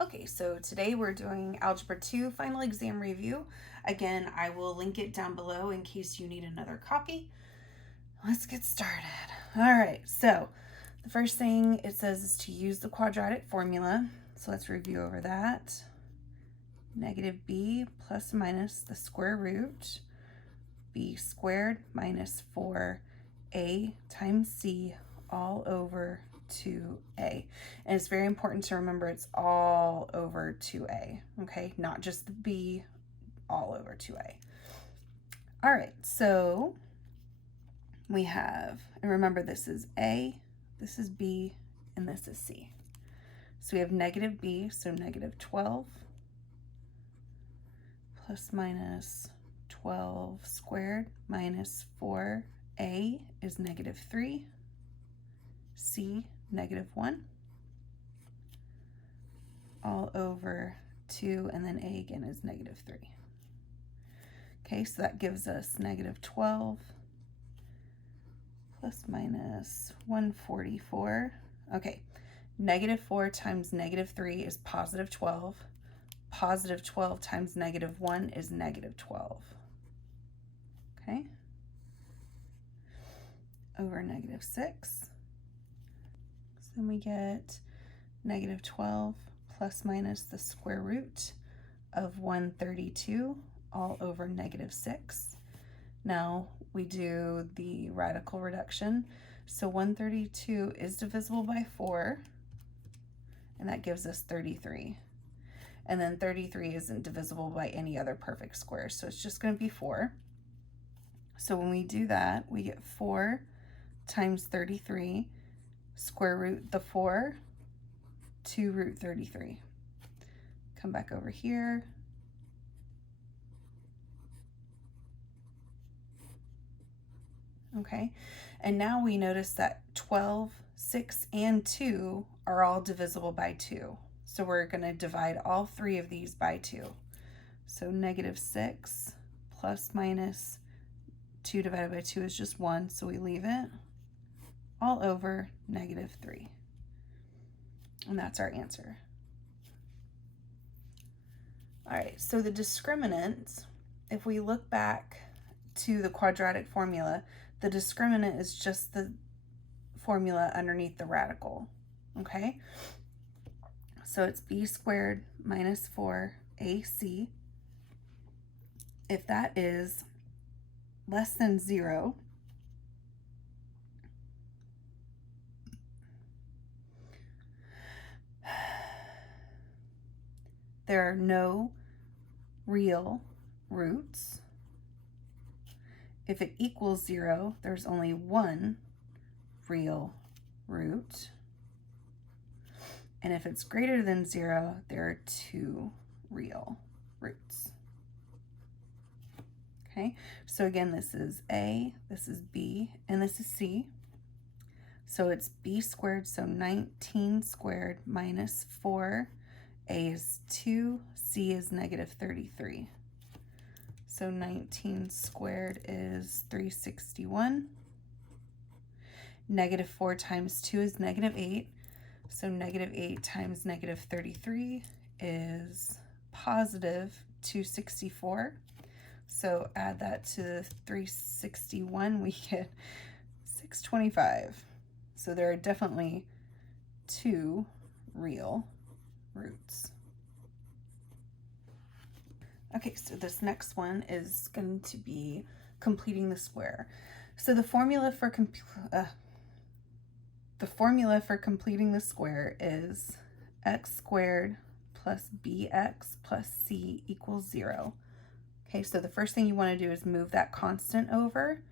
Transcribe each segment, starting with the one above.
Okay, so today we're doing Algebra 2 final exam review. Again, I will link it down below in case you need another copy. Let's get started. All right, so the first thing it says is to use the quadratic formula. So let's review over that. Negative b plus or minus the square root b squared minus 4a times c all over 2a. And it's very important to remember it's all over 2a, okay? Not just the b, all over 2a. All right, so we have, and remember this is a, this is b, and this is c. So we have negative b, so negative 12 plus minus 12 squared minus 4a is negative 3, c negative 1, all over 2, and then a again is negative 3. Okay, so that gives us negative 12 plus minus 144. Okay, negative 4 times negative 3 is positive 12. Positive 12 times negative 1 is negative 12. Okay, over negative 6. So then we get negative 12 plus minus the square root of 132 all over negative 6. Now we do the radical reduction. So 132 is divisible by 4, and that gives us 33. And then 33 isn't divisible by any other perfect square, so it's just going to be 4. So when we do that, we get 4 times 33, square root the 4, 2 root 33. Come back over here. Okay, and now we notice that 12, 6, and 2 are all divisible by 2. So we're going to divide all three of these by 2. So negative 6 plus minus 2 divided by 2 is just 1, so we leave it, all over negative 3. And that's our answer. All right, so the discriminant, if we look back to the quadratic formula, the discriminant is just the formula underneath the radical, okay? So it's b squared minus 4ac. If that is less than 0, there are no real roots. If it equals 0, there's only one real root. And if it's greater than 0, there are 2 real roots. Okay, so again, this is a, this is b, and this is c. So it's b squared, so 19 squared minus 4, a is 2, c is negative 33. So 19 squared is 361. Negative 4 times 2 is negative 8. So negative 8 times negative 33 is positive 264. So add that to 361, we get 625. So there are definitely 2 real roots. Okay, so this next one is going to be completing the square. So the formula for completing the square is x squared plus bx plus c equals 0. Okay, so the first thing you want to do is move that constant over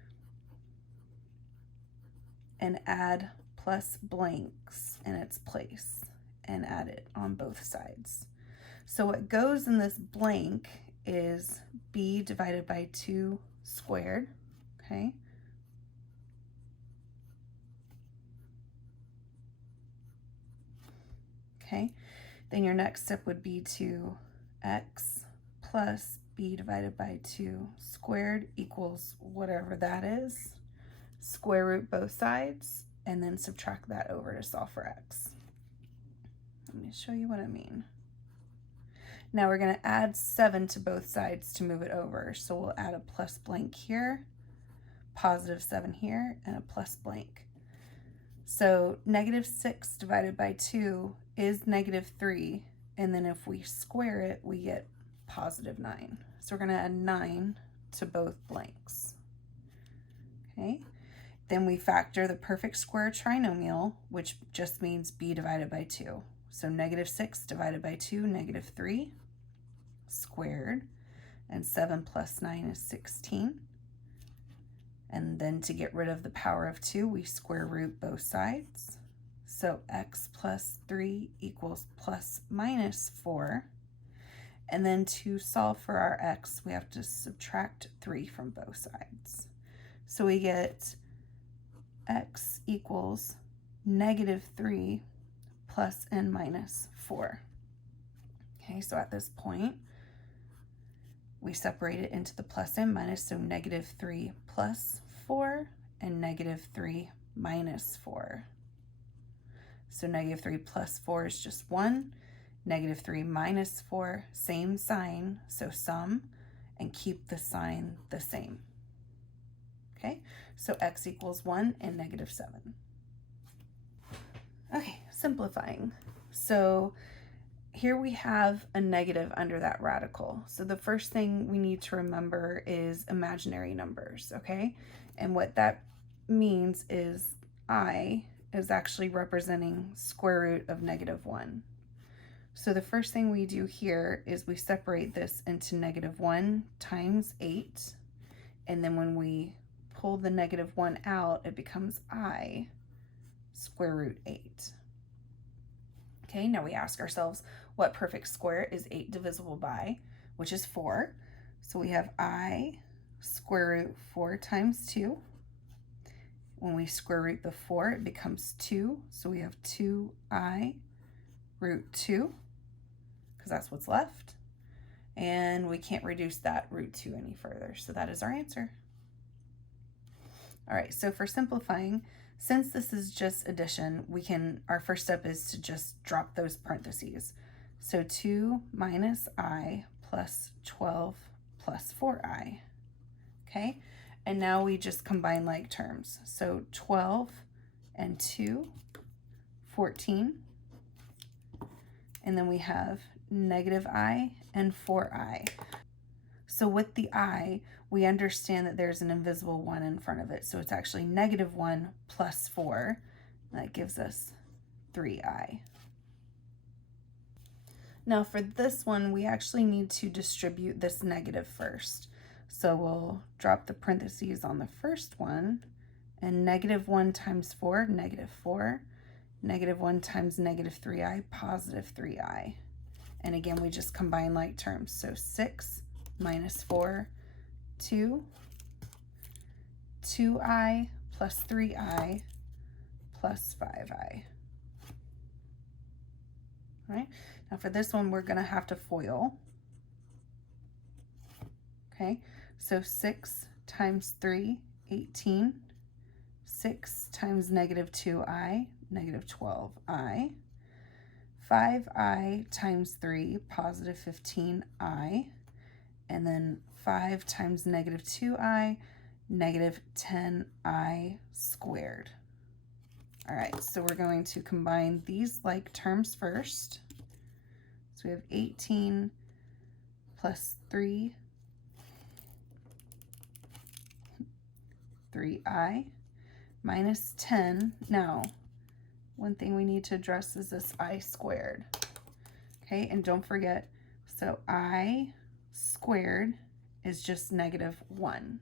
and add plus blanks in its place and add it on both sides. So what goes in this blank is b divided by 2 squared, okay? Okay, then your next step would be to x plus b divided by 2 squared equals whatever that is, square root both sides, and then subtract that over to solve for x. Let me show you what I mean. Now we're going to add 7 to both sides to move it over. So we'll add a plus blank here, positive 7 here, and a plus blank. So negative 6 divided by 2 is negative 3, and then if we square it, we get positive 9. So we're going to add 9 to both blanks. Okay, then we factor the perfect square trinomial, which just means b divided by 2. So negative 6 divided by 2, negative 3 squared, and 7 plus 9 is 16. And then to get rid of the power of 2, we square root both sides. So x plus 3 equals plus minus 4. And then to solve for our x, we have to subtract 3 from both sides. So we get x equals negative 3 plus n minus 4. Okay, so at this point, we separate it into the plus and minus, so negative 3 plus 4 and negative 3 minus 4. So negative 3 plus 4 is just 1. Negative 3 minus 4, same sign, so sum, and keep the sign the same. Okay, so x equals 1 and negative 7. Okay, simplifying. So here we have a negative under that radical. So the first thing we need to remember is imaginary numbers, okay? And what that means is I is actually representing square root of negative 1. So the first thing we do here is we separate this into negative 1 times 8. And then when we pull the negative 1 out, it becomes I square root 8. Okay, now we ask ourselves, what perfect square is 8 divisible by, which is 4. So we have I square root 4 times 2. When we square root the 4, it becomes 2. So we have 2I root 2, because that's what's left. And we can't reduce that root 2 any further. So that is our answer. All right, so for simplifying, since this is just addition, our first step is to just drop those parentheses. So 2 minus I plus 12 plus 4I, okay? And now we just combine like terms. So 12 and 2, 14. And then we have negative I and 4I. So with the I, we understand that there's an invisible 1 in front of it. So it's actually negative 1 plus 4. And that gives us 3I. Now for this one, we actually need to distribute this negative first. So we'll drop the parentheses on the first one. And negative 1 times 4, negative 4. Negative 1 times negative 3I, positive 3I. And again, we just combine like terms. So 6 minus 4, 2, 2I plus 3I plus 5I. All right, now for this one, we're going to have to FOIL. Okay, so 6 times 3, 18. 6 times negative 2I, negative 12I. 5I times 3, positive 15I. And then 5 times negative 2I, negative 10I squared. All right, so we're going to combine these like terms first. So we have 18 plus 3I, minus 10. Now, one thing we need to address is this I squared. Okay, and don't forget, so I squared is just negative 1.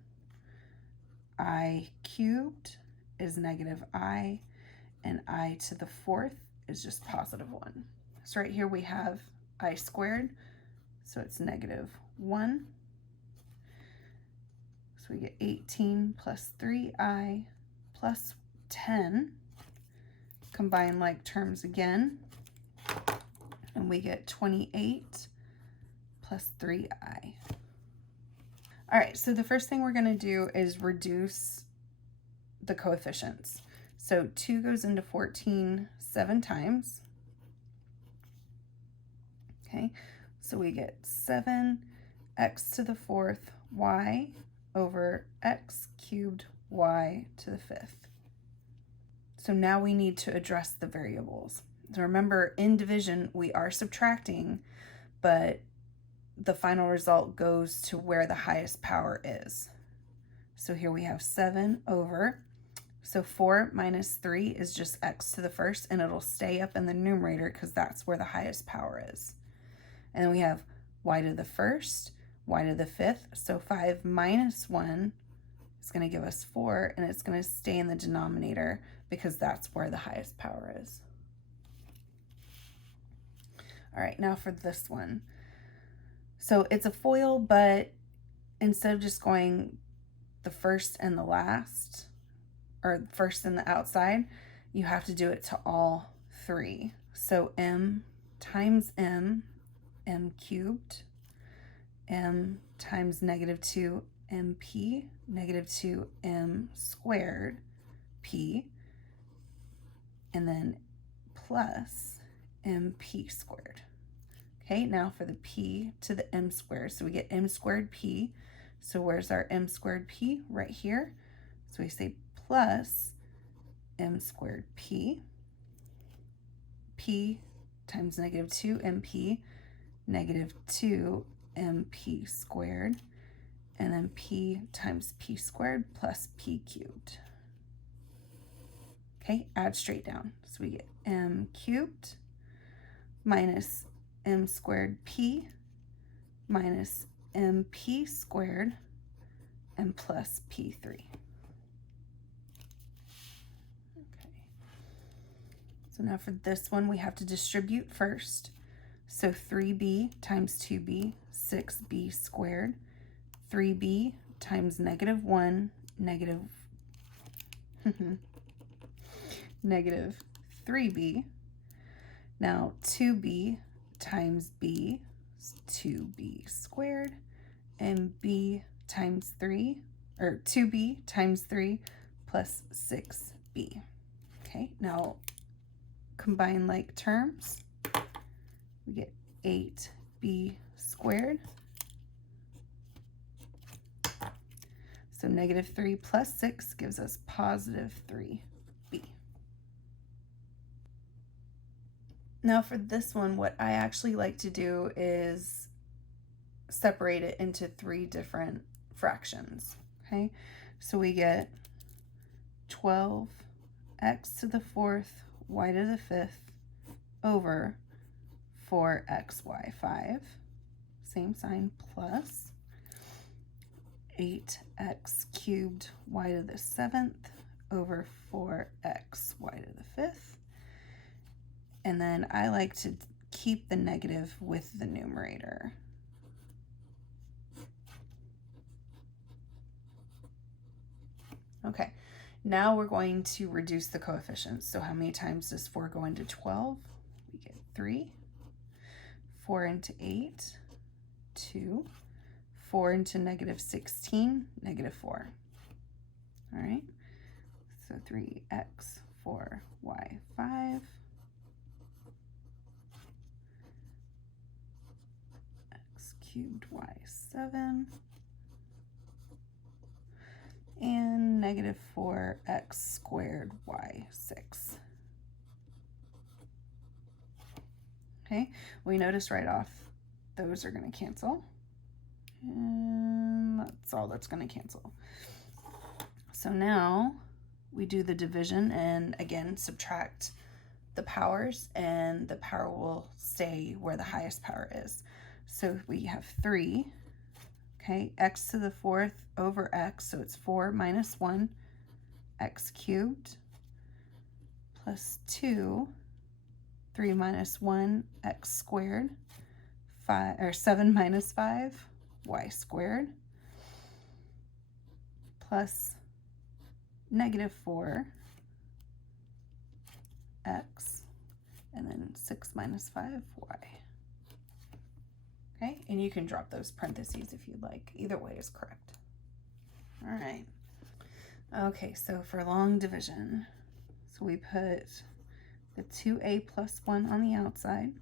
I cubed is negative I, and I to the 4th is just positive 1. So right here we have I squared, so it's negative 1. So we get 18 plus 3I plus 10. Combine like terms again, and we get 28 plus 3I. All right, so the first thing we're going to do is reduce the coefficients. So 2 goes into 14 7 times. Okay, So we get 7x to the 4th y over x cubed y to the 5th. So now we need to address the variables. So remember, in division, we are subtracting, but the final result goes to where the highest power is. So here we have 7 over, so 4 minus 3 is just x to the 1st, and it'll stay up in the numerator because that's where the highest power is. And then we have y to the 1st, y to the 5th, so 5 minus 1 is going to give us 4, and it's going to stay in the denominator because that's where the highest power is. All right, now for this one. So it's a FOIL, but instead of just going the first and the last, or first and the outside, you have to do it to all three. So m times m cubed, m times negative 2 mp, negative 2 m squared p, and then plus mp squared. Okay, now for the p to the m squared. So we get m squared p. So where's our m squared p? Right here. So we say plus m squared p, p times negative 2 mp, negative 2 mp squared, and then p times p squared plus p cubed. Okay, add straight down. So we get m cubed minus m squared p minus mp squared and plus p3. Okay. So now for this one, we have to distribute first. So 3b times 2b, 6b squared. 3b times negative 1, negative 3b. Now 2b times b is 2b squared, and b times 3, or 2b times 3 plus 6b. Okay, now combine like terms. We get 8b squared. So negative 3 plus 6 gives us positive 3b. Now for this one, what I actually like to do is separate it into 3 different fractions. Okay, so we get 12x to the 4th, y to the 5th over 4xy5, same sign, plus 8x cubed y to the 7th over 4xy to the 5th. And then I like to keep the negative with the numerator. Okay, now we're going to reduce the coefficients. So how many times does 4 go into 12? We get 3. 4 into 8, 2. 4 into negative 16, negative 4. All right, so 3x, 4y, 5. X cubed y, 7. And negative 4x squared y, 6. Okay, we notice right off those are going to cancel. And that's all that's going to cancel. So now we do the division and again subtract the powers, and the power will stay where the highest power is. So we have 3, okay, x to the 4th over x, so it's 4 minus 1, x cubed, plus 2, 3 minus 1, x squared, 5, or 7 minus 5, y squared, plus negative 4, x, and then 6 minus 5, y. Okay, and you can drop those parentheses if you'd like. Either way is correct. All right. Okay, so for long division, so we put the 2a plus 1 on the outside.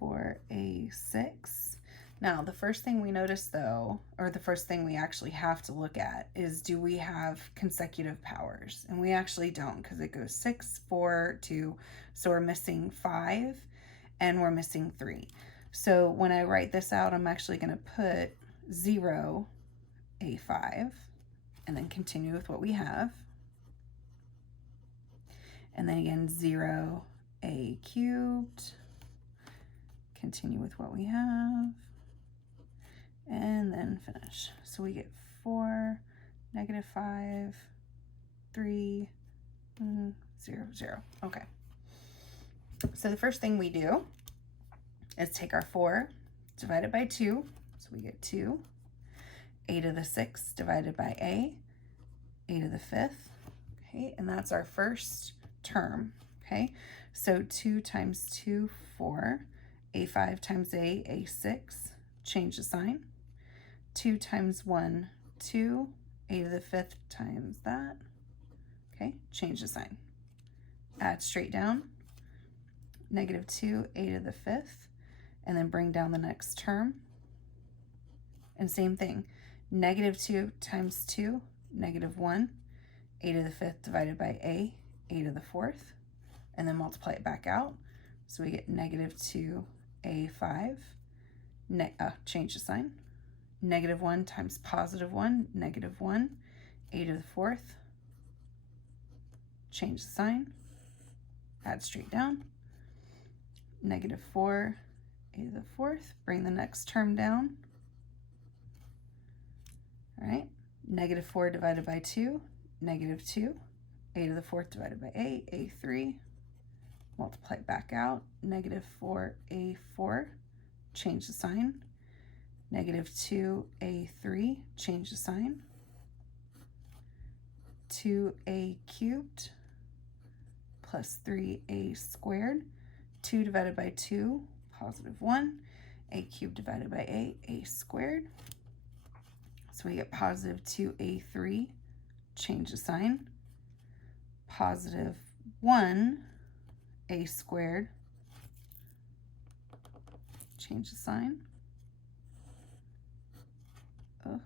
4a6. Now, the first thing we notice though, or the first thing we actually have to look at is, do we have consecutive powers? And we actually don't, because it goes 6, 4, 2. So we're missing 5 and we're missing 3. So when I write this out, I'm actually going to put 0, a5, and then continue with what we have. And then again, 0, a cubed, continue with what we have, and then finish. So we get 4, -5, 3, 0, 0. Okay. So the first thing we do is take our 4, divide it by 2, so we get 2. A to the 6 divided by a to the 5th, okay, and that's our first term, okay? So 2 times 2, 4, a5 times a6, change the sign. 2 times 1, 2, a to the 5th times that, okay, change the sign. Add straight down, -2, a to the 5th, and then bring down the next term. And same thing, -2 times 2, -1, a to the 5th divided by a to the 4th, and then multiply it back out. So we get -2 a5, change the sign, -1 times +1, -1, a to the 4th, change the sign, add straight down, -4 a to the 4th, bring the next term down. All right, -4 divided by 2, -2, a to the 4th divided by a3, multiply it back out, -4 a4, change the sign, -2 a3, change the sign, 2a cubed plus 3a squared, 2 divided by 2, +1, a cubed divided by a squared. So we get +2a3, change the sign, +1 a squared, change the sign. Okay,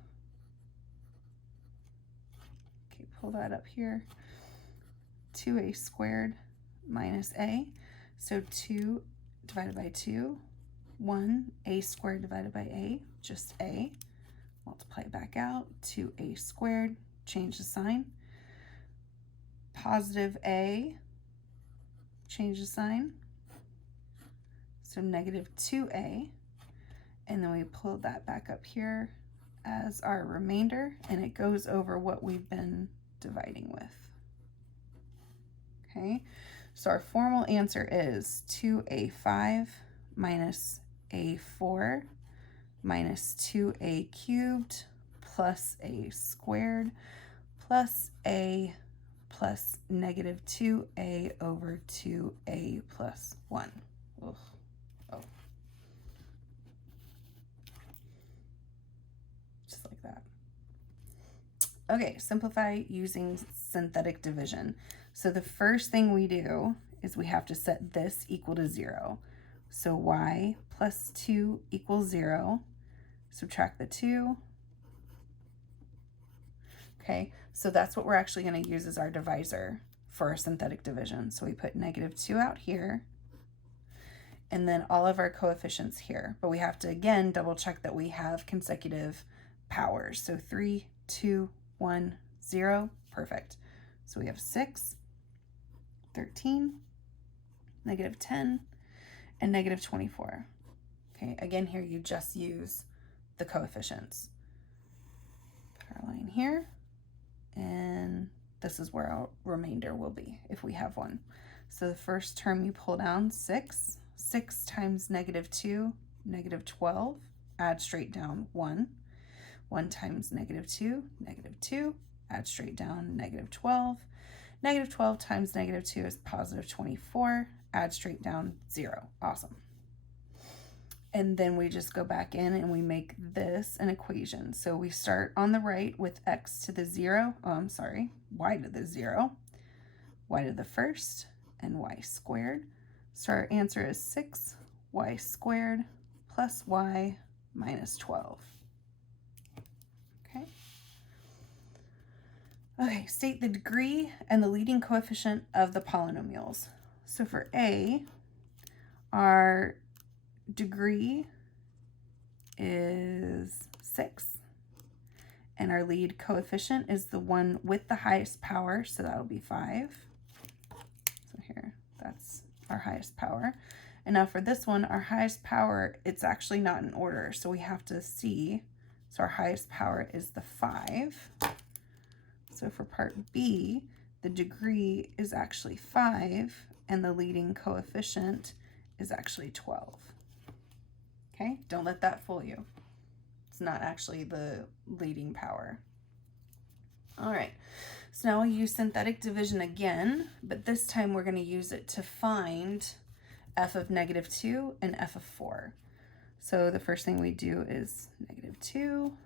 pull that up here. 2a squared minus a. So 2 divided by 2, 1, a squared divided by a, just a. Multiply it back out, 2a squared, change the sign. +a, change the sign. So -2a, and then we pull that back up here as our remainder, and it goes over what we've been dividing with. Okay, so our formal answer is 2a5 minus a4 minus 2a cubed plus a squared plus a plus -2a over 2a plus 1. Ugh. Oh. Just like that. Okay, simplify using synthetic division. So the first thing we do is we have to set this equal to 0. So y plus 2 equals 0. Subtract the 2. Okay, so that's what we're actually going to use as our divisor for our synthetic division. So we put -2 out here, and then all of our coefficients here. But we have to, again, double check that we have consecutive powers. So 3, 2, 1, 0, perfect. So we have 6, 13, -10, and -24. Okay, again, here you just use the coefficients. Put our line here, and this is where our remainder will be if we have one. So the first term you pull down, 6. 6 times -2, -12. Add straight down 1. 1 times -2, -2. Add straight down -12. -12 times -2 is +24. Add straight down 0. Awesome. And then we just go back in and we make this an equation. So we start on the right with x to the 0. Oh, I'm sorry, y to the 0, y to the first, and y squared. So our answer is 6, y squared plus y minus 12. Okay. Okay, state the degree and the leading coefficient of the polynomials. So for A, our degree is 6, and our lead coefficient is the one with the highest power, so that'll be 5. So here, that's our highest power. And now for this one, our highest power, it's actually not in order, so we have to see. So our highest power is the 5. So for part B, the degree is actually 5, and the leading coefficient is actually 12. Okay, don't let that fool you. It's not actually the leading power. All right, so now we'll use synthetic division again, but this time we're going to use it to find f of -2 and f of 4. So the first thing we do is -2,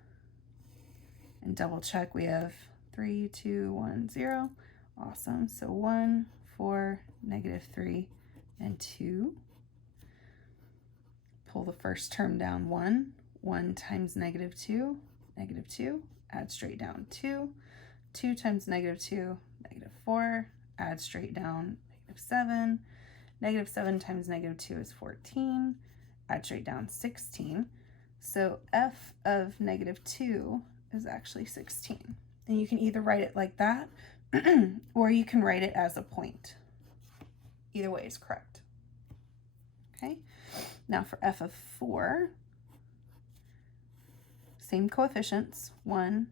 and double check we have 3, 2, 1, 0. Awesome. So 1, 4, -3, and 2. Pull the first term down 1. 1 times -2, -2. Add straight down 2. 2 times -2, -4. Add straight down -7. -7 times -2 is 14. Add straight down 16. So f of -2 is actually 16. And you can either write it like that, or you can write it as a point. Either way is correct. Okay, now for f of 4, same coefficients, 1,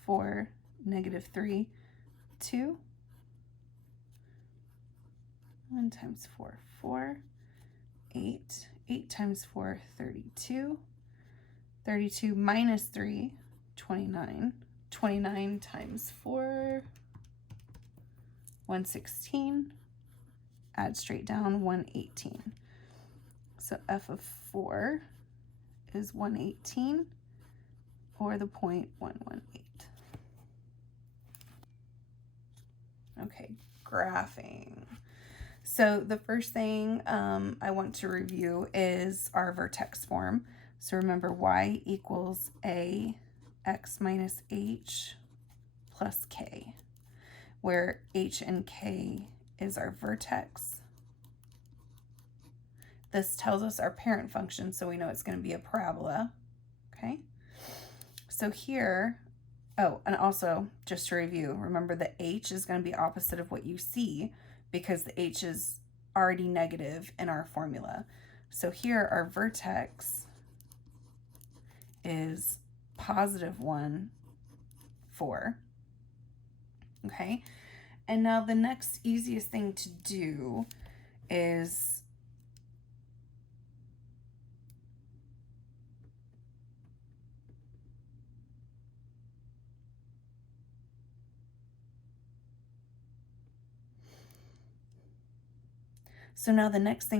4, -3, 2. 1 times 4, 4. 8. 8 times 4, 32. 32 minus 3, 29. 29 times 4, 116. Add straight down 118. So f of 4 is 118, or the point 118. Okay, graphing. So the first thing I want to review is our vertex form. So remember, y equals ax minus h plus k, where h and k is our vertex. This tells us our parent function, so we know it's going to be a parabola. Okay, so here, oh, and also just to review, remember the h is going to be opposite of what you see, because the h is already negative in our formula. So here our vertex is +1, 4. Okay, and now the next easiest thing to do is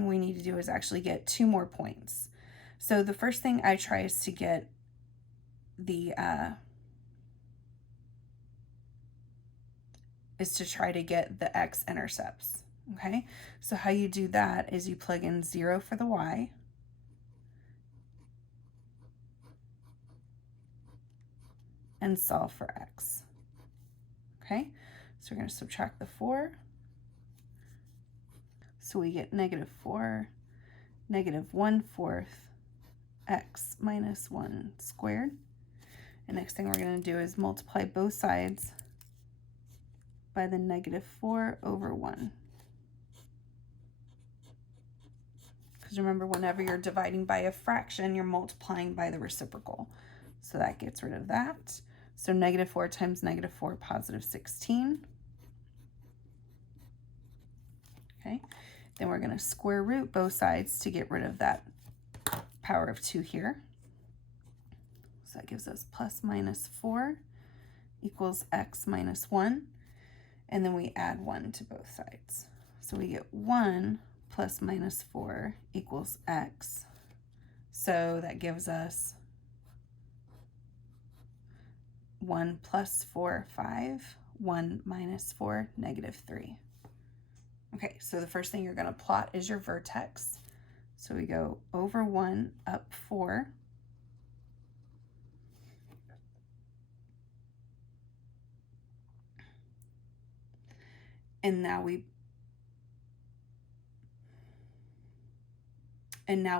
we need to do is actually get 2 more points. So the first thing I try is to get the x-intercepts. Okay, so how you do that is you plug in 0 for the y, and solve for x. Okay, so we're going to subtract the 4. So we get -4, -1/4 x minus 1 squared. And next thing we're going to do is multiply both sides by the -4 over 1. Because remember, whenever you're dividing by a fraction, you're multiplying by the reciprocal. So that gets rid of that. So -4 times -4, +16. Okay, then we're going to square root both sides to get rid of that power of 2 here. So that gives us +-4 equals x minus 1. And then we add 1 to both sides. So we get 1 plus -4 equals x. So that gives us 1 plus 4, 5. 1 minus 4, -3. Okay, so the first thing you're going to plot is your vertex. So we go over 1, up 4. And now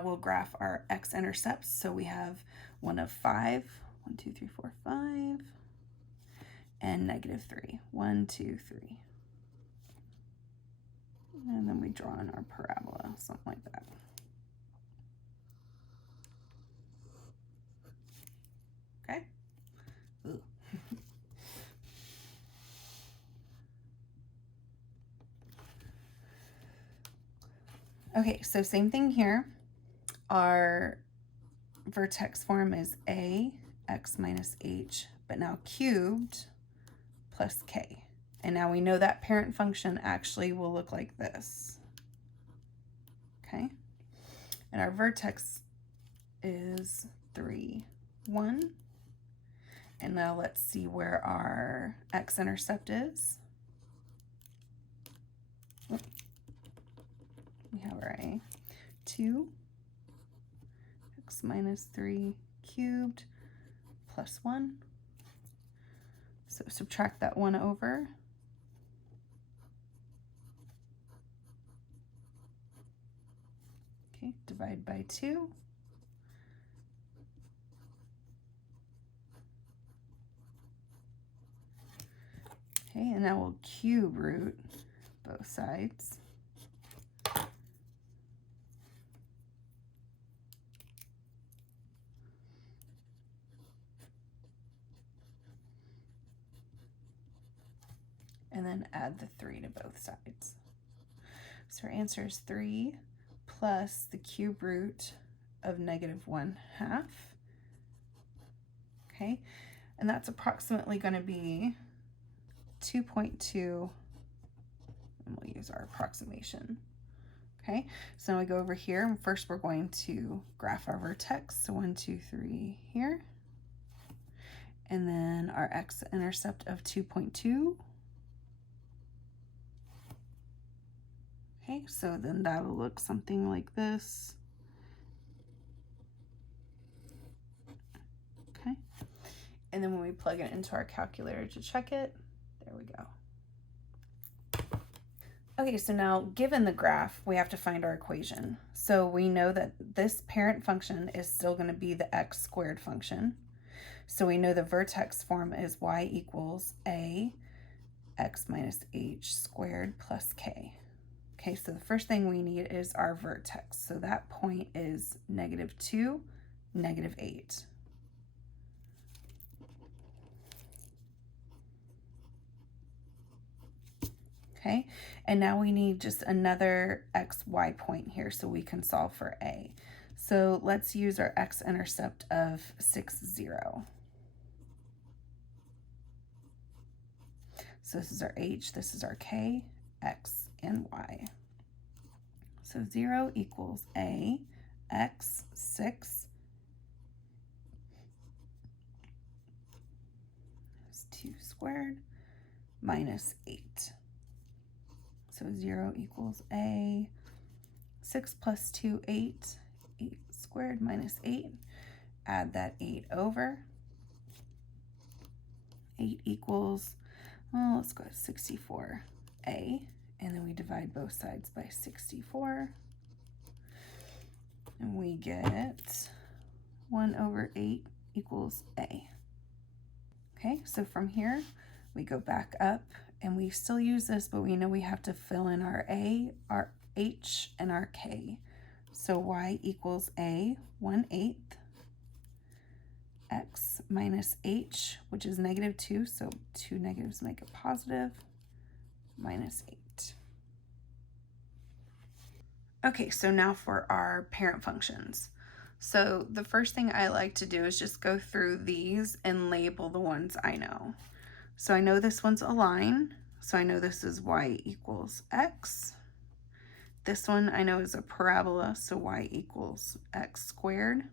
we'll graph our x-intercepts. So we have 1 of 5, 1, 2, 3, 4, 5, and negative 3, 1, 2, 3. And then we draw in our parabola, something like that. Okay? Ooh. Okay, so same thing here. Our vertex form is a x minus h, but now cubed plus k. And now we know that parent function actually will look like this. Okay? And our vertex is 3, 1. And now let's see where our x-intercept is. We have our a 2, x minus 3 cubed plus 1. So subtract that 1 over. Okay, divide by 2. Okay, and now we'll cube root both sides. And then add the 3 to both sides. So our answer is 3 plus the cube root of negative 1/2. Okay, and that's approximately going to be 2.2, and we'll use our approximation. Okay, so now we go over here, and first we're going to graph our vertex. So 1, 2, 3 here, and then our x-intercept of 2.2. Okay, so then that'll look something like this. Okay, and then when we plug it into our calculator to check it, there we go. Okay, so now given the graph, we have to find our equation. So we know that this parent function is still going to be the x squared function. So we know the vertex form is y equals a x minus h squared plus k. Okay, so the first thing we need is our vertex. So that point is -2, -8. Okay, and now we need just another xy point here so we can solve for a. So let's use our x-intercept of 6, 0. So this is our h, this is our k, x, and y. So 0 equals a x 6 is 2 squared minus 8. So 0 equals a 6 plus 2, 8, 8 squared minus 8. Add that 8 over. 8 equals, well, let's go 64a, and then we divide both sides by 64. And we get 1 over 8 equals a. Okay, so from here, we go back up, and we still use this, but we know we have to fill in our a, our h, and our k. So y equals a 1/8, x minus h, which is -2, so 2 negatives make it positive, minus 8. Okay, so now for our parent functions. So the first thing I like to do is just go through these and label the ones I know. So I know this one's a line, so I know this is y equals x. This one I know is a parabola, so y equals x squared.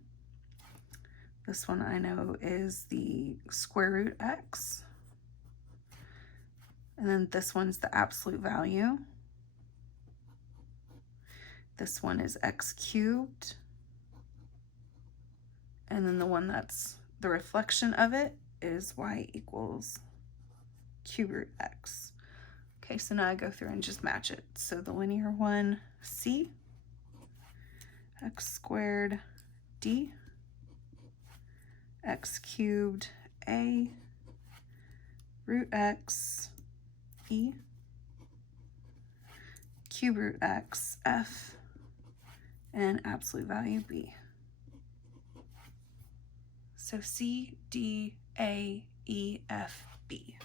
This one I know is the square root x. And then this one's the absolute value. This one is x cubed. And then the one that's the reflection of it is y equals cube root x. Okay, so now I go through and just match it. So the linear one, C, x squared D, x cubed A, root x E, cube root x F, and absolute value B. So C, D, A, E, F, B.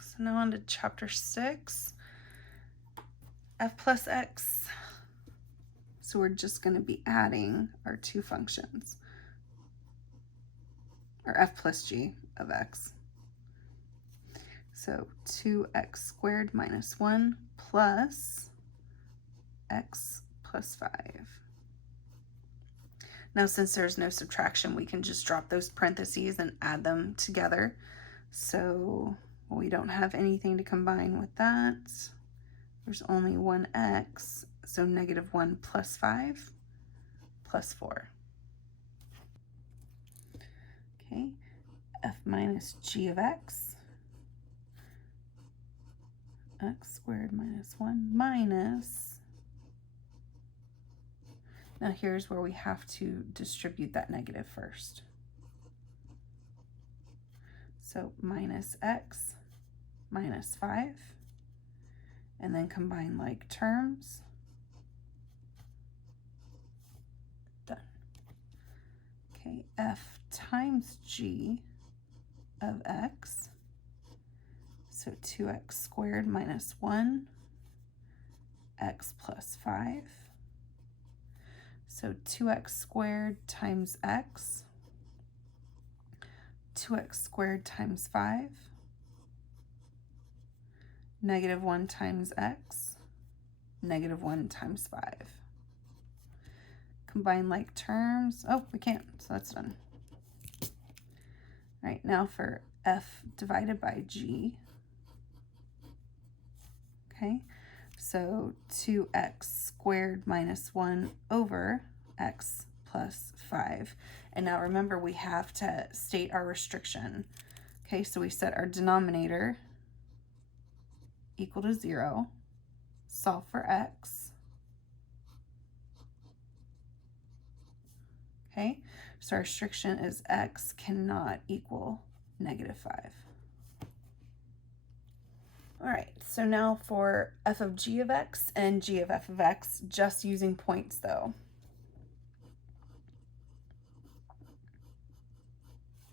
So now on to chapter 6, f plus x. So we're just going to be adding our two functions, or f plus g of x. So 2x squared minus 1 plus x plus 5. Now, since there's no subtraction, we can just drop those parentheses and add them together. So we don't have anything to combine with that. There's only one x, so -1 plus 5 plus 4. Okay, f minus g of x, x squared minus 1 minus, now here's where we have to distribute that negative first. So minus x minus 5, and then combine like terms. Done. Okay, f times g of x, so 2x squared minus 1, x plus 5. So 2x squared times x, 2x squared times 5, -1 times x, -1 times 5. Combine like terms. Oh, we can't, so that's done. All right, now for f divided by g. Okay, so 2x squared minus 1 over x plus 5. And now remember, we have to state our restriction. Okay, so we set our denominator equal to 0, solve for x. Okay, so our restriction is x cannot equal -5. All right, so now for f of g of x and g of f of x, just using points though.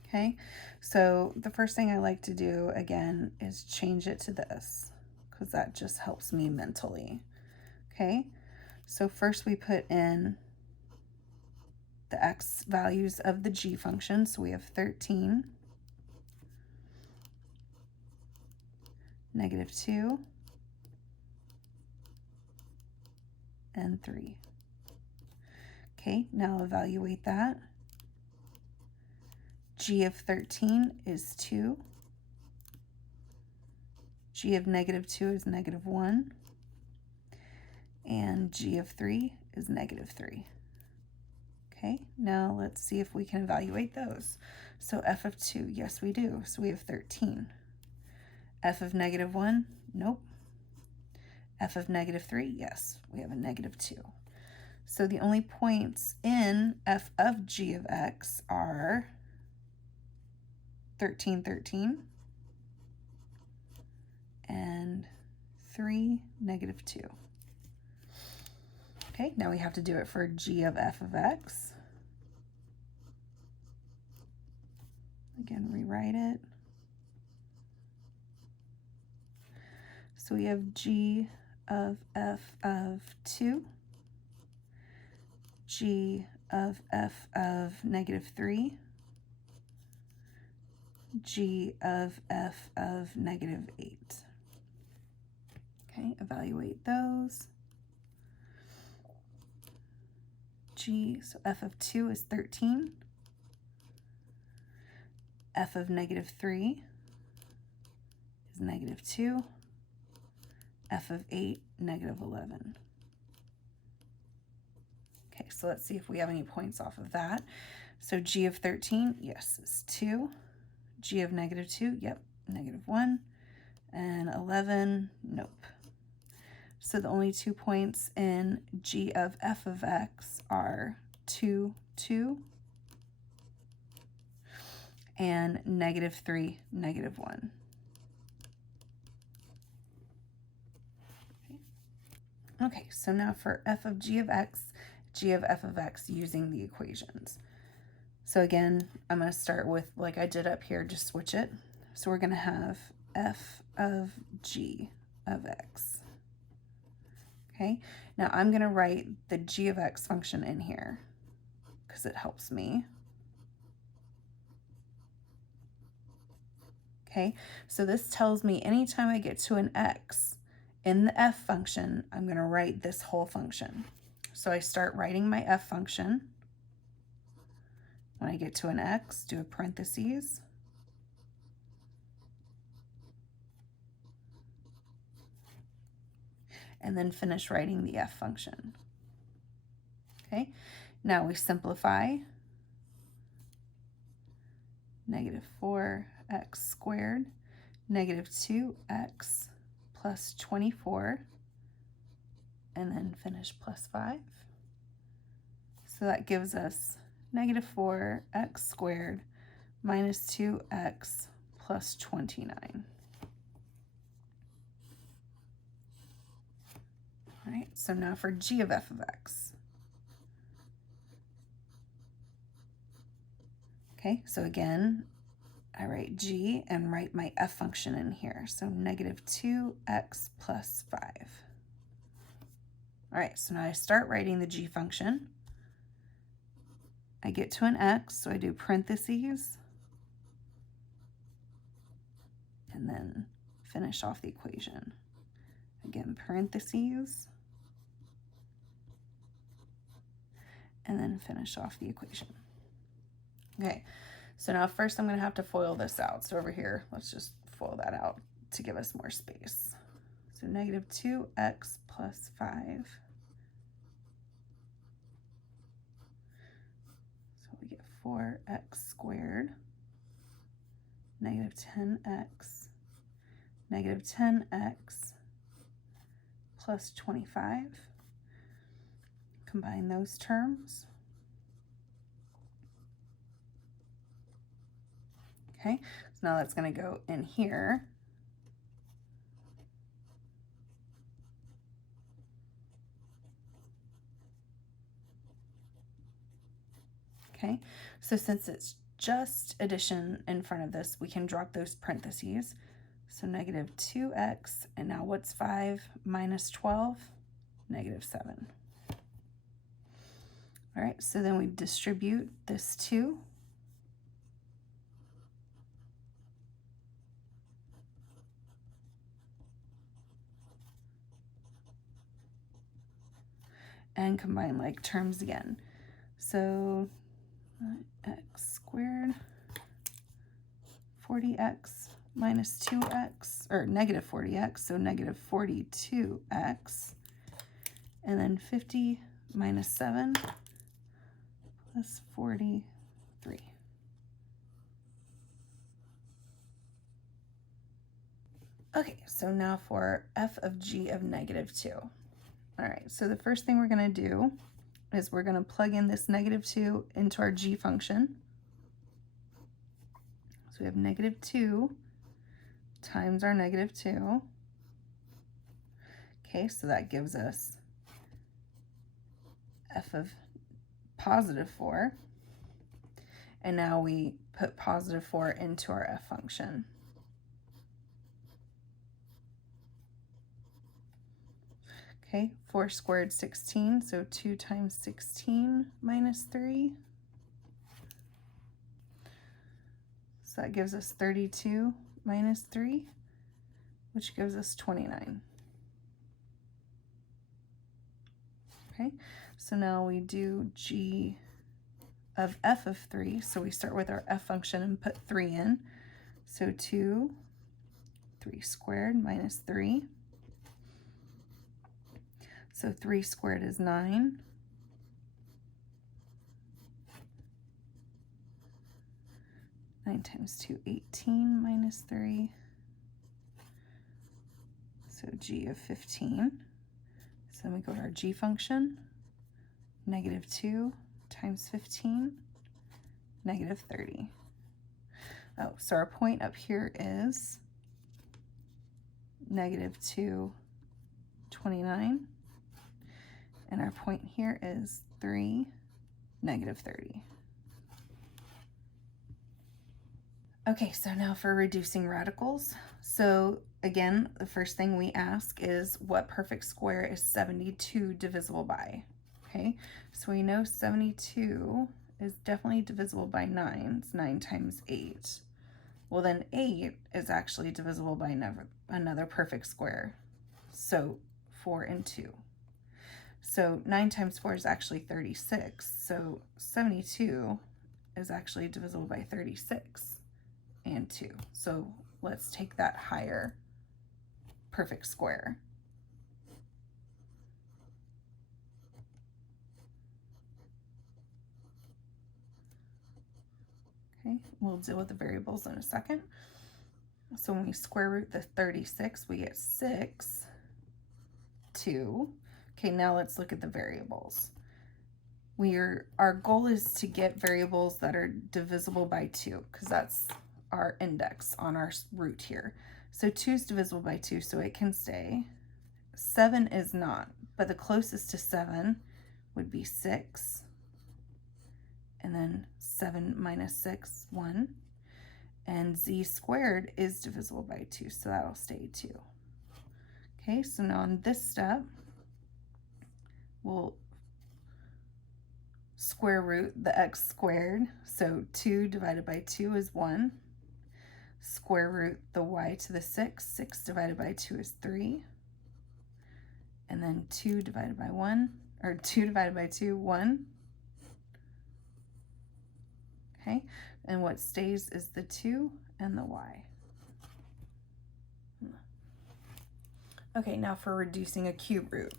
Okay, so the first thing I like to do again is change it to this, because that just helps me mentally. Okay, so first we put in the x values of the g function, so we have 13, -2, and 3. Okay, now evaluate that. G of 13 is 2. G of -2 is -1. And G of 3 is -3. Okay, now let's see if we can evaluate those. So f of 2, yes we do. So we have 13. F of -1, nope. F of -3, yes, we have a -2. So the only points in f of g of x are 13, 13, and 3, -2. Okay, now we have to do it for g of f of x. Again, rewrite it. So we have g of f of 2, g of f of -3, g of f of -8. Okay, evaluate those. G, so f of 2 is 13. F of -3 is -2. F of 8, -11. so let's see if we have any points off of that. So g of 13, yes, is 2. G of negative 2, yep, negative 1. And 11, nope. So the only 2 points in g of f of x are 2, 2, and negative 3, negative 1. Okay, so now for f of g of x, g of f of x using the equations. So again, I'm going to start with, like I did up here, just switch it. So we're going to have f of g of x. Okay, now I'm going to write the g of x function in here because it helps me. Okay, so this tells me anytime I get to an x in the f function, I'm going to write this whole function. So I start writing my f function. When I get to an x, do a parentheses. And then finish writing the f function. Okay, now we simplify. Negative 4x squared, negative 2x plus 24, and then finish plus 5. So that gives us negative 4x squared minus 2x plus 29. All right, so now for g of f of x. Okay, so again, I write g and write my f function in here. So negative 2x plus 5. All right, so now I start writing the g function. I get to an x, so I do parentheses, and then finish off the equation. Again, parentheses, and then finish off the equation. Okay, so now first I'm going to have to FOIL this out. So over here, let's just FOIL that out to give us more space. So negative 2x plus 5. So we get 4x squared, negative 10x, negative 10x plus 25. Combine those terms. Okay, so now that's going to go in here. Okay, so since it's just addition in front of this, we can drop those parentheses. So negative 2x, and now what's 5 minus 12? Negative 7. All right, so then we distribute this 2. And combine like terms again. So x squared, 40x minus 2x, or negative 40x, so negative 42x, and then 50 minus 7 plus 43. Okay, so now for f of g of negative 2. All right, so the first thing we're going to do is we're going to plug in this negative 2 into our g function. So we have negative 2 times our negative 2. Okay, so that gives us f of positive 4. And now we put positive 4 into our f function. Okay, 4 squared 16, so 2 times 16 minus 3. So that gives us 32 minus 3, which gives us 29. Okay, so now we do g of f of 3. So we start with our f function and put 3 in. So 2, 3 squared minus 3. So 3 squared is 9. 9 times 2, 18 minus 3. So g of 15. So then we go to our g function. Negative 2 times 15, negative 30. Oh, so our point up here is negative 2, 29. And our point here is 3, negative 30. Okay, so now for reducing radicals. So again, the first thing we ask is what perfect square is 72 divisible by? Okay, so we know 72 is definitely divisible by 9. It's 9 times 8. Well, then 8 is actually divisible by another perfect square. So 4 and 2. So 9 times 4 is actually 36. So 72 is actually divisible by 36 and 2. So let's take that higher perfect square. Okay, we'll deal with the variables in a second. So when we square root the 36, we get 6, 2. Okay, now let's look at the variables. Our goal is to get variables that are divisible by 2, because that's our index on our root here. So 2 is divisible by 2, so it can stay. 7 is not, but the closest to 7 would be 6. And then 7 minus 6, 1. And z squared is divisible by 2, so that'll stay 2. Okay, so now on this step, we'll square root the x squared. So 2 divided by 2 is 1. Square root the y to the 6. 6 divided by 2 is 3. And then 2 divided by 1, or 2 divided by 2, 1. Okay, and what stays is the 2 and the y. Okay, now for reducing a cube root.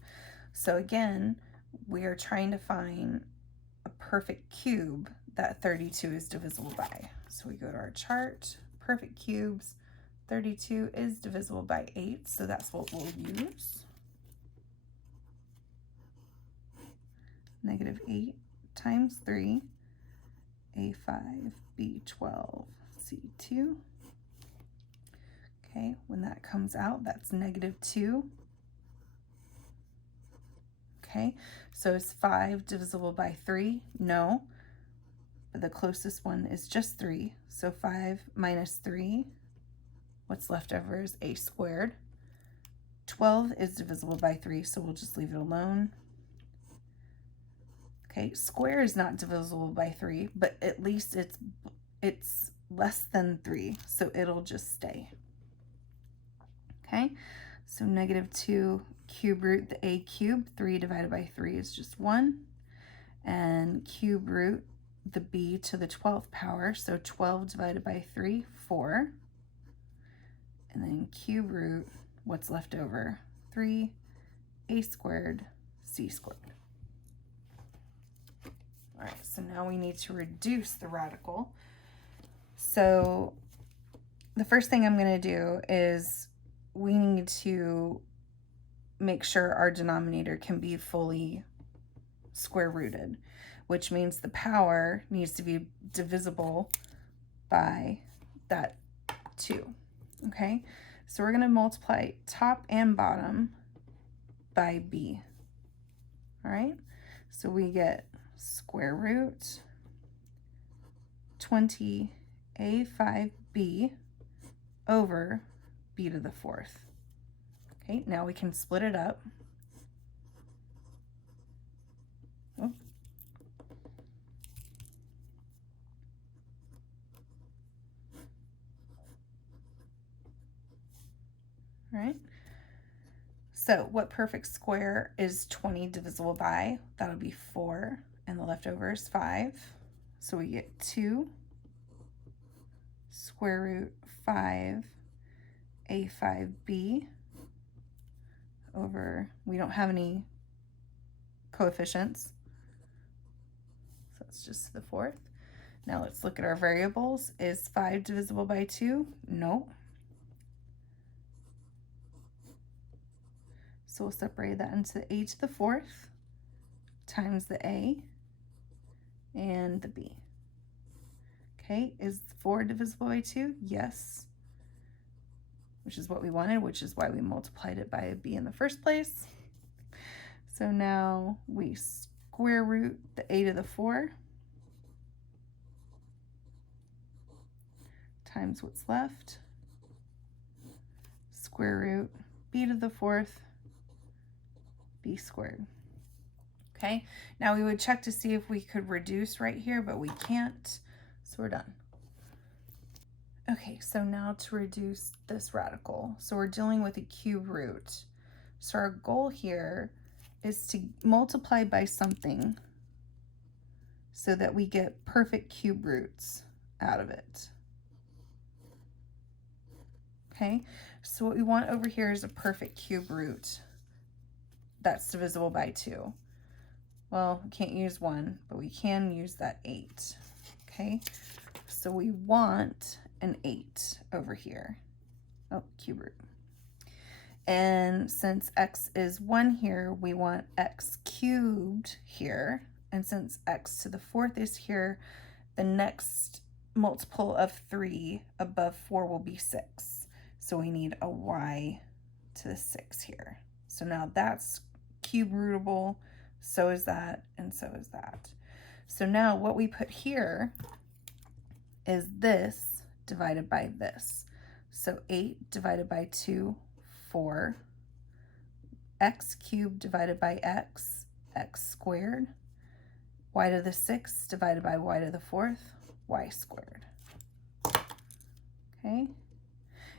So again, we are trying to find a perfect cube that 32 is divisible by. So we go to our chart, perfect cubes, 32 is divisible by 8, so that's what we'll use. Negative 8 times 3, A5, B12, C2. Okay, when that comes out, that's negative 2. Okay, so is 5 divisible by 3? No, but the closest one is just 3. So 5 minus 3, what's left over is a squared. 12 is divisible by 3, so we'll just leave it alone. Okay, square is not divisible by 3, but at least it's less than 3, so it'll just stay. Okay, so negative 2 cube root the a cubed. 3 divided by 3 is just 1. And cube root the b to the 12th power, so 12 divided by 3, 4. And then cube root, what's left over? 3, a squared, c squared. All right, so now we need to reduce the radical. So the first thing I'm going to do is we need to make sure our denominator can be fully square rooted, which means the power needs to be divisible by that 2. Okay, so we're going to multiply top and bottom by b. All right, so we get square root 20a5b over b to the 4th. Okay, now we can split it up. Oh. All right. So what perfect square is 20 divisible by? That'll be 4, and the leftover is 5. So we get 2 square root 5 a5b over, we don't have any coefficients, so it's just the 4th. Now let's look at our variables. Is 5 divisible by 2? No. So we'll separate that into the a to the 4th times the a and the b. Okay, is 4 divisible by 2? Yes, which is what we wanted, which is why we multiplied it by a b in the first place. So now we square root the a to the 4 times what's left, square root b to the 4th, b squared. Okay, now we would check to see if we could reduce right here, but we can't, so we're done. Okay, so now to reduce this radical. So we're dealing with a cube root. So our goal here is to multiply by something so that we get perfect cube roots out of it. Okay, so what we want over here is a perfect cube root that's divisible by 2. Well, we can't use 1, but we can use that 8. Okay, so we want an 8 over here. Oh, cube root. And since x is 1 here, we want x cubed here. And since x to the 4th is here, the next multiple of 3 above 4 will be 6. So we need a y to the 6 here. So now that's cube rootable, so is that, and so is that. So now what we put here is this divided by this. So 8 divided by 2, 4. X cubed divided by x, x squared. Y to the 6 divided by y to the 4th, y squared. Okay,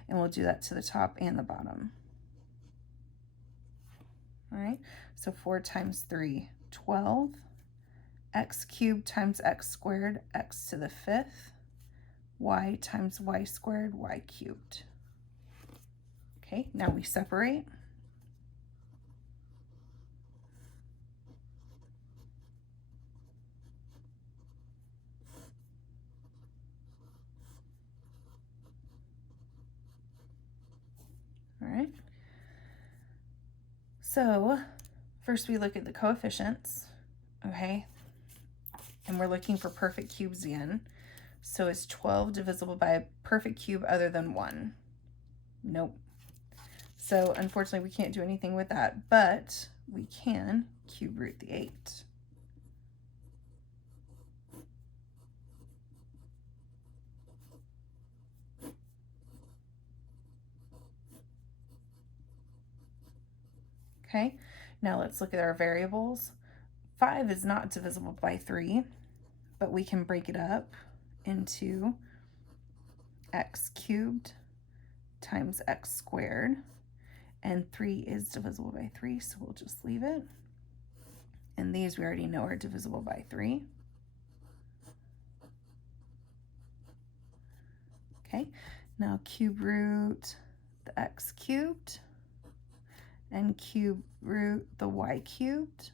and we'll do that to the top and the bottom. All right, so 4 times 3, 12. X cubed times x squared, x to the 5th. Y times y squared, y cubed. Okay, now we separate. All right. So first we look at the coefficients, okay? And we're looking for perfect cubes again. So is 12 divisible by a perfect cube other than 1? Nope. So unfortunately we can't do anything with that, but we can cube root the 8. Okay, now let's look at our variables. 5 is not divisible by 3, but we can break it up into x cubed times x squared, and 3 is divisible by 3, so we'll just leave it. And these we already know are divisible by 3. Okay, now cube root the x cubed and cube root the y cubed.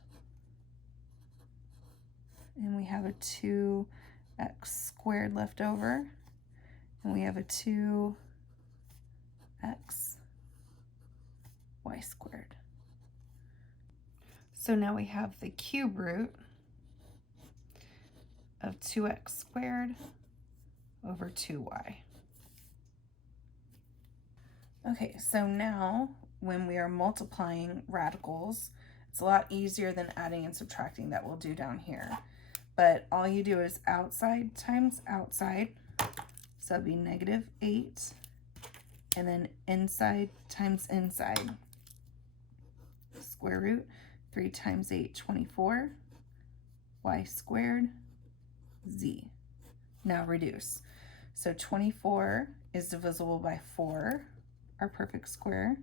And we have a 2x squared left over, and we have a 2x y squared. So now we have the cube root of 2x squared over 2y. Okay, so now when we are multiplying radicals, it's a lot easier than adding and subtracting that we'll do down here. But all you do is outside times outside, so that'd be -8, and then inside times inside. Square root 3 times 8, 24, y squared, z. Now reduce. So 24 is divisible by 4, our perfect square.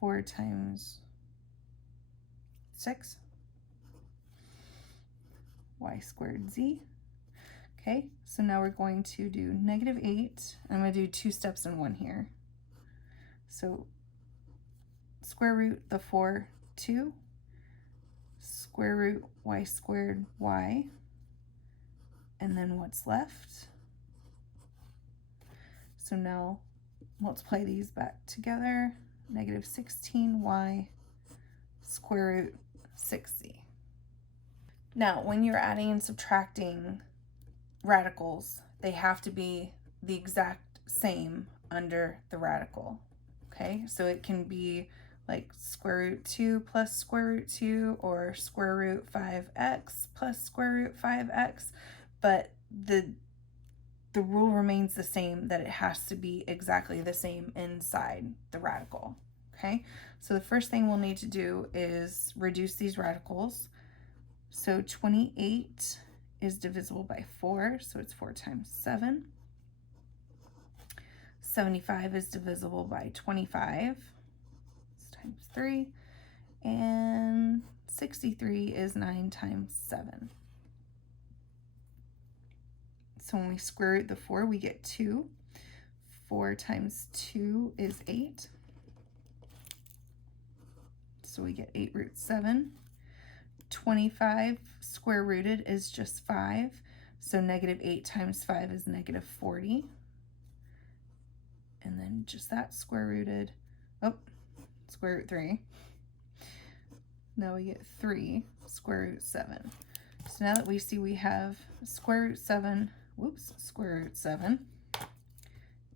4 times 6, y squared z. Okay, so now we're going to do -8. I'm going to do 2 steps in one here. So square root the 4, 2, square root y squared y, and then what's left. So now multiply these back together, negative 16y square root 6z. Now, when you're adding and subtracting radicals, they have to be the exact same under the radical, okay? So it can be like square root 2 plus square root 2, or square root 5x plus square root 5x, but the rule remains the same, that it has to be exactly the same inside the radical, okay? So the first thing we'll need to do is reduce these radicals. So 28 is divisible by 4, so it's 4 times 7. 75 is divisible by 25, it's times 3. And 63 is 9 times 7. So when we square root the 4, we get 2. 4 times 2 is 8. So we get 8 root 7. 25 square rooted is just 5. So negative 8 times 5 is negative 40. And then just that square rooted, square root 3. Now we get 3 square root 7. So now that we see we have square root 7, square root 7,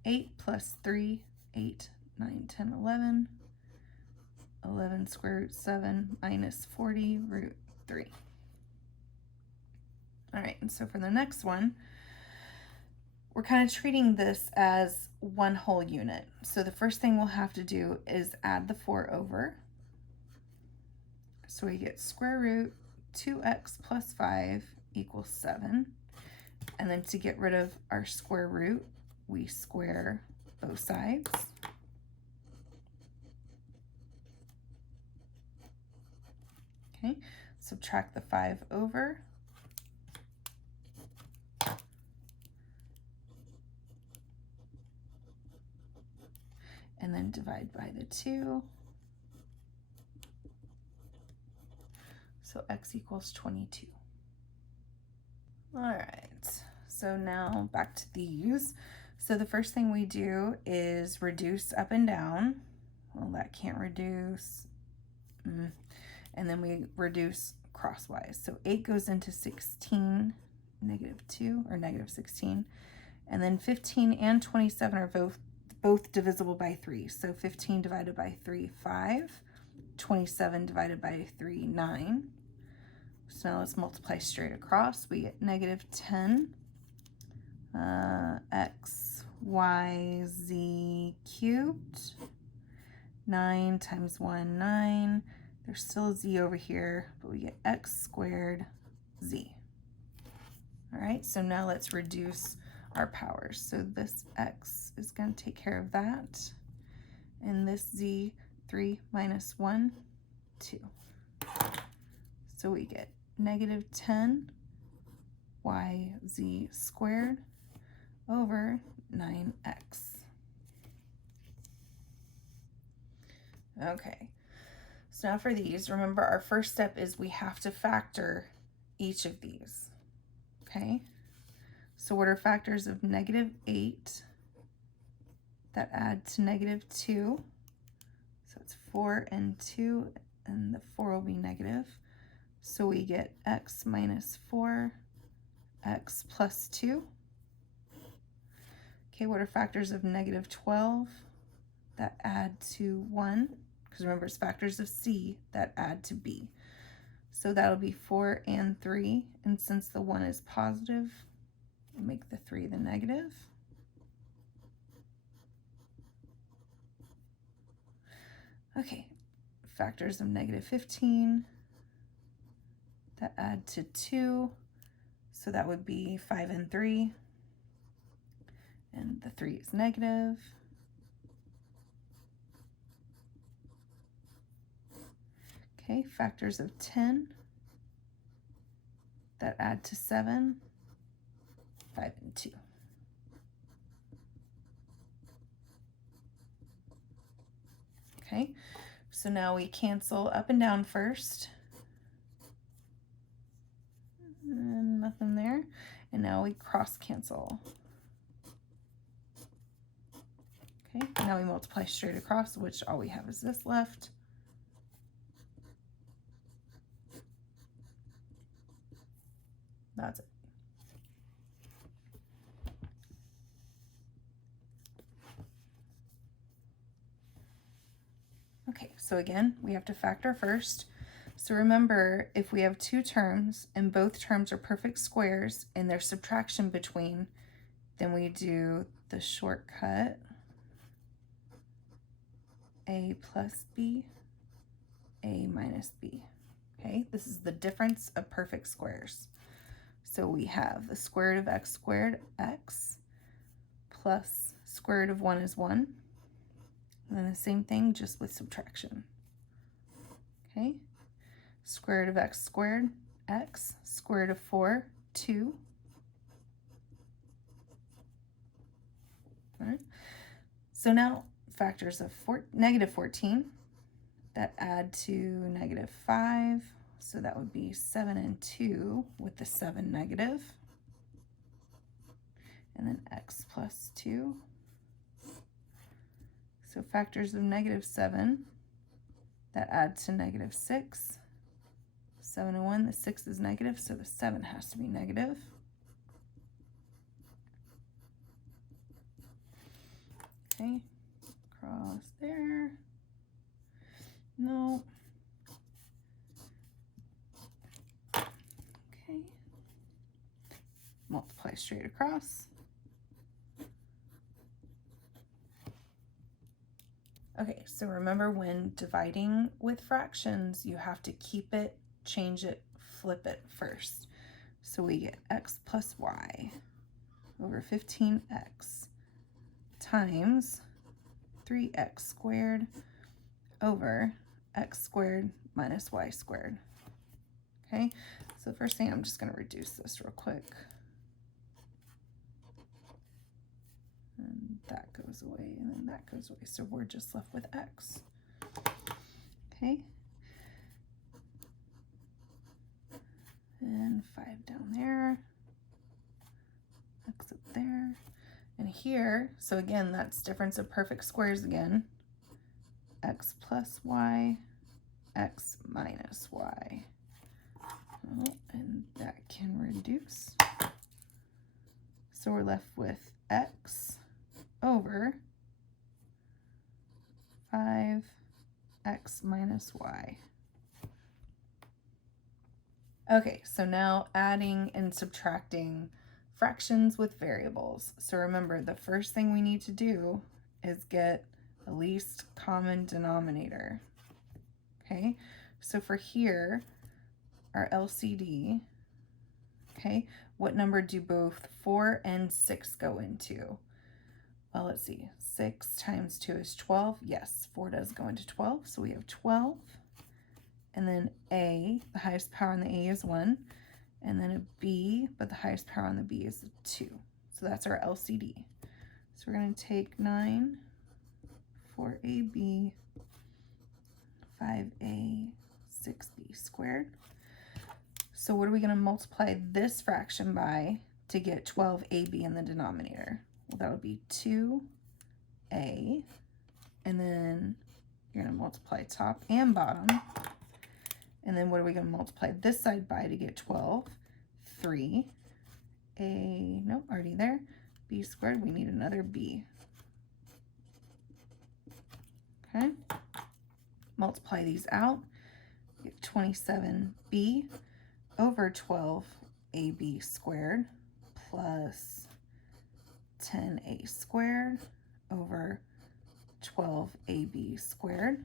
8 plus 3, 8, 9, 10, 11, 11 square root 7 minus 40 root 3. All right, and so for the next one, we're kind of treating this as one whole unit. So the first thing we'll have to do is add the 4 over. So we get square root 2x plus 5 equals 7. And then to get rid of our square root, we square both sides. Okay, subtract the 5 over. And then divide by the 2. So x equals 22. All right, so now back to these. So the first thing we do is reduce up and down. Well, that can't reduce. And then we reduce crosswise. So 8 goes into 16, negative 2, or negative 16. And then 15 and 27 are both divisible by 3. So 15 divided by 3, 5. 27 divided by 3, 9. So now let's multiply straight across. We get negative 10 x, y, z cubed. 9 times 1, 9. There's still a z over here, but we get x squared z. All right, so now let's reduce our powers. So this x is going to take care of that. And this z, 3 minus 1, 2. So we get negative 10 yz squared over 9x. Okay, so now for these, remember our first step is we have to factor each of these, okay? So what are factors of negative 8 that add to negative 2? So it's 4 and 2, and the 4 will be negative. So we get x minus 4, x plus 2. Okay, what are factors of negative 12 that add to 1? Because remember, it's factors of c that add to b. So that'll be 4 and 3, and since the 1 is positive, we'll make the 3 the negative. Okay, factors of negative 15 that add to 2, so that would be 5 and 3, and the 3 is negative. Okay, factors of 10 that add to 7, 5 and 2. Okay, so now we cancel up and down first. And nothing there. And now we cross cancel. Okay, now we multiply straight across, which all we have is this left. That's it. Okay, so again, we have to factor first. So remember, if we have two terms and both terms are perfect squares and there's subtraction between, then we do the shortcut a plus b, a minus b. Okay, this is the difference of perfect squares. So we have the square root of x squared, x, plus square root of 1 is 1. And then the same thing, just with subtraction. Okay, square root of x squared, x, square root of 4, 2. All right. So now factors of negative 14 that add to negative 5. So that would be 7 and 2 with the 7 negative. And then x plus 2. So factors of negative 7 that add to negative 6. 7 and 1, the 6 is negative, so the 7 has to be negative. Okay, cross there. No. Okay. Multiply straight across. Okay, so remember when dividing with fractions, you have to keep it, change it, flip it first. So we get x plus y over 15x times 3x squared over x squared minus y squared. Okay, so the first thing, I'm just going to reduce this real quick. And that goes away, and then that goes away. So we're just left with x. Okay. And 5 down there. X up there. And here, so again, that's difference of perfect squares again. X plus y, x minus y. Oh, and that can reduce. So we're left with x over 5x minus y. Okay, so now adding and subtracting fractions with variables. So remember, the first thing we need to do is get the least common denominator. Okay, so for here, our LCD, okay, what number do both 4 and 6 go into? Well, let's see, 6 times 2 is 12. Yes, 4 does go into 12, so we have 12. And then a, the highest power on the a is 1. And then a b, but the highest power on the b is 2. So that's our LCD. So we're going to take 9, 4ab, 5a, 6b squared. So what are we going to multiply this fraction by to get 12ab in the denominator? Well, that would be 2a, and then you're going to multiply top and bottom. And then what are we going to multiply this side by to get 12? 3. A, nope, already there. B squared, we need another b. Okay. Multiply these out. Get 27b over 12ab squared plus 10a squared over 12ab squared.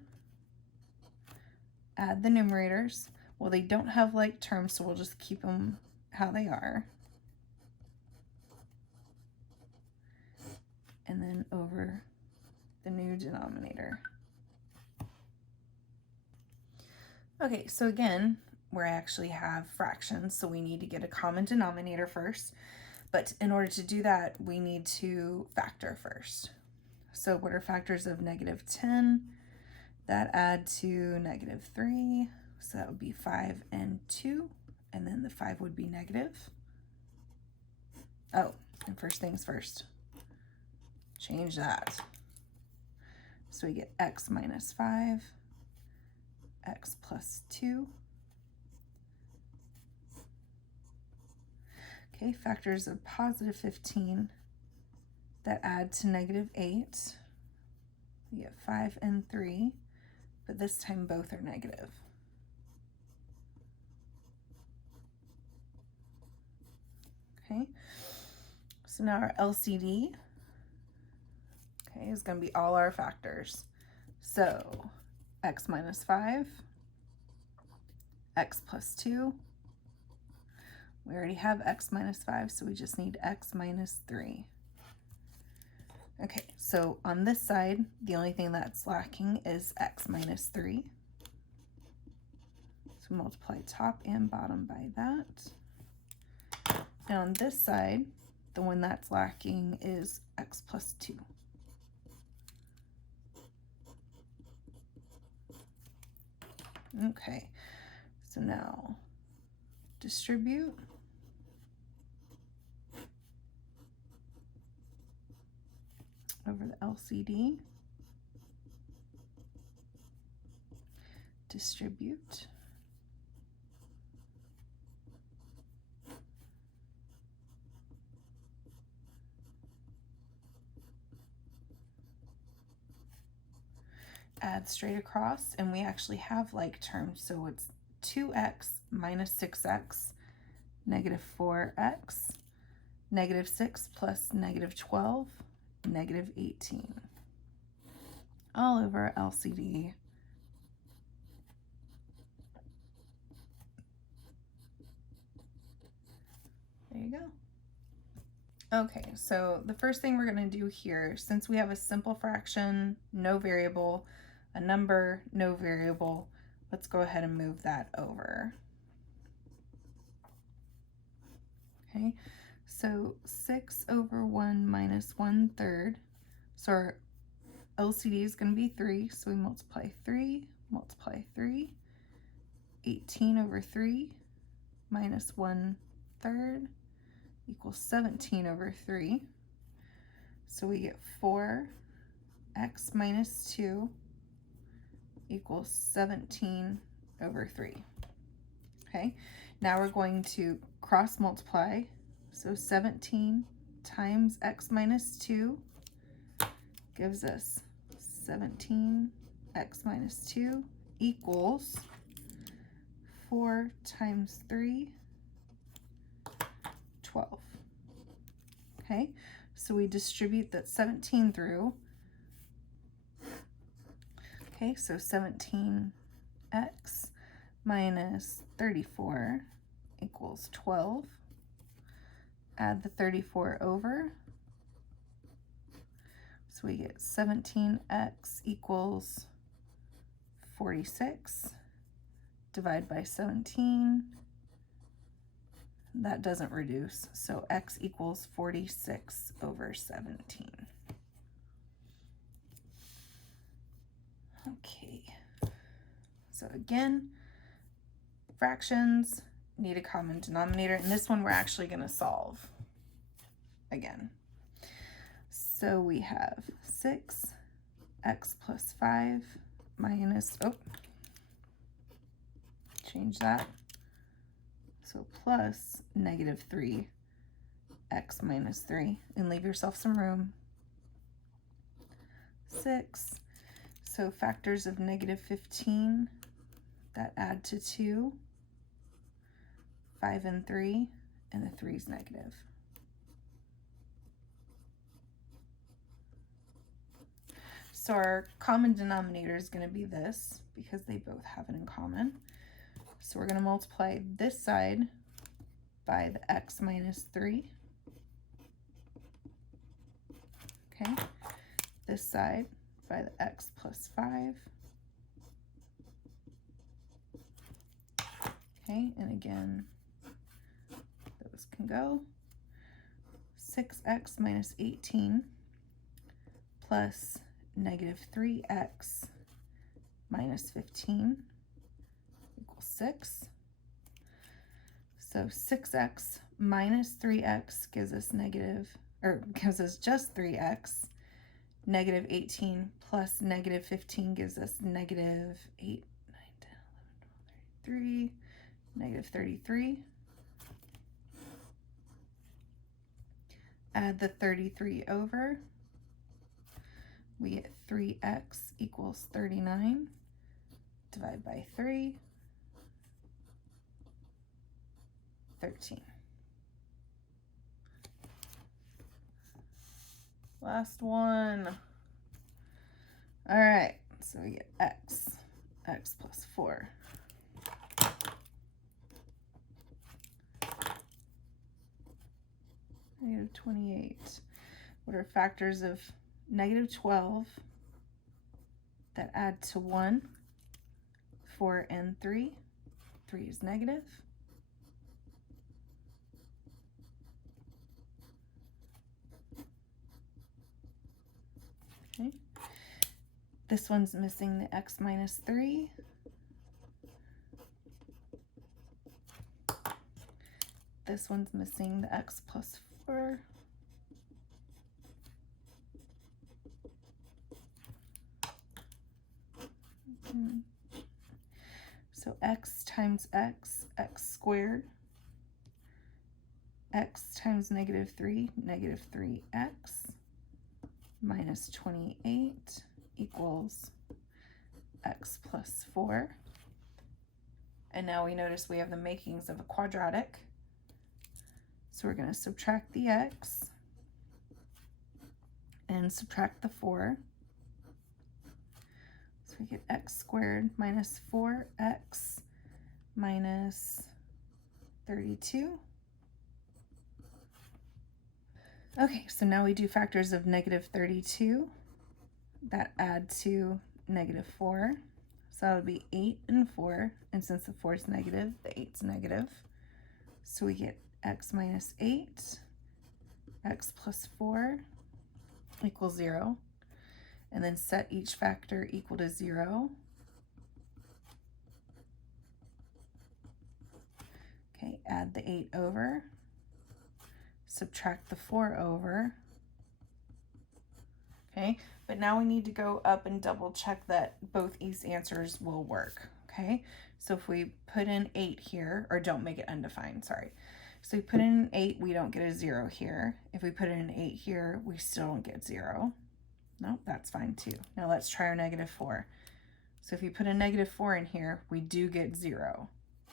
Add the numerators. Well, they don't have like terms, so we'll just keep them how they are. And then over the new denominator. Okay, so again, we actually have fractions, so we need to get a common denominator first. But in order to do that, we need to factor first. So what are factors of negative 10? That add to negative 3, so that would be 5 and 2, and then the 5 would be negative. Oh, and first things first, change that. So we get x minus 5, x plus 2. Okay, factors of positive 15 that add to negative 8. We get 5 and 3, but this time both are negative. Okay, so now our LCD, okay, is going to be all our factors. So x minus 5, x plus 2. We already have x minus 5, so we just need x minus 3. Okay, so on this side, the only thing that's lacking is x minus 3. So multiply top and bottom by that. And on this side, the one that's lacking is x plus 2. Okay, so now distribute. Over the LCD, distribute. Add straight across, and we actually have like terms, so it's 2x minus 6x, negative 4x, negative 6 plus negative 12, negative 18, all over LCD. There you go. Okay, so the first thing we're going to do here, since we have a simple fraction, no variable, a number, no variable, let's go ahead and move that over. Okay, so 6 over 1 minus 1/3. So our LCD is going to be 3, so we multiply 3, 18 over 3 minus 1/3 equals 17 over 3. So we get 4x minus 2 equals 17 over 3. Okay, now we're going to cross multiply. So 17 times x minus 2 gives us 17x minus 2 equals 4 times 3, 12. Okay, so we distribute that 17 through. Okay, so 17x minus 34 equals 12. Add the 34 over. So we get 17x equals 46. Divide by 17. That doesn't reduce, so x equals 46 over 17. Okay, so again, fractions need a common denominator, and this one we're actually going to solve again. So we have 6x plus 5 minus, change that, so plus negative 3x minus 3, and leave yourself some room. 6, so factors of negative 15 that add to 2, 5 and 3, and the 3 is negative. So our common denominator is going to be this, because they both have it in common. So we're going to multiply this side by the x minus 3. Okay, this side by the x plus 5. Okay, and again, those can go. 6x minus 18 plus negative 3x minus 15 equals 6. So 6x minus 3x gives us just 3x. Negative 18 plus negative 15 gives us negative 8, 9, 10, 11, 12, 13, negative 33. Add the 33 over. We get 3x equals 39. Divide by 3. 13. Last one. All right, so we get x plus 4. Negative 28. What are factors of negative 12 that add to 1? 4 and 3. 3 is negative. Okay. This one's missing the x minus 3. This one's missing the x plus 4. So x times x, x squared. X times negative 3, negative 3x minus 28 equals x plus 4. And now we notice we have the makings of a quadratic. So we're going to subtract the x and subtract the 4. So we get x squared minus 4x minus 32. Okay, so now we do factors of negative 32 that add to negative 4. So that would be 8 and 4. And since the 4 is negative, the 8's negative. So we get x minus 8, x plus 4 equals 0. And then set each factor equal to 0. Okay, add the 8 over. Subtract the 4 over. Okay, but now we need to go up and double check that both these answers will work. Okay, so if we put in 8 here, or don't make it undefined, sorry. So we put in an 8, we don't get a 0 here. If we put in an 8 here, we still don't get 0. No, that's fine too. Now let's try our negative 4. So if you put a negative 4 in here, we do get 0.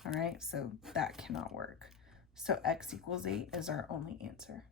All right, so that cannot work. So x equals 8 is our only answer.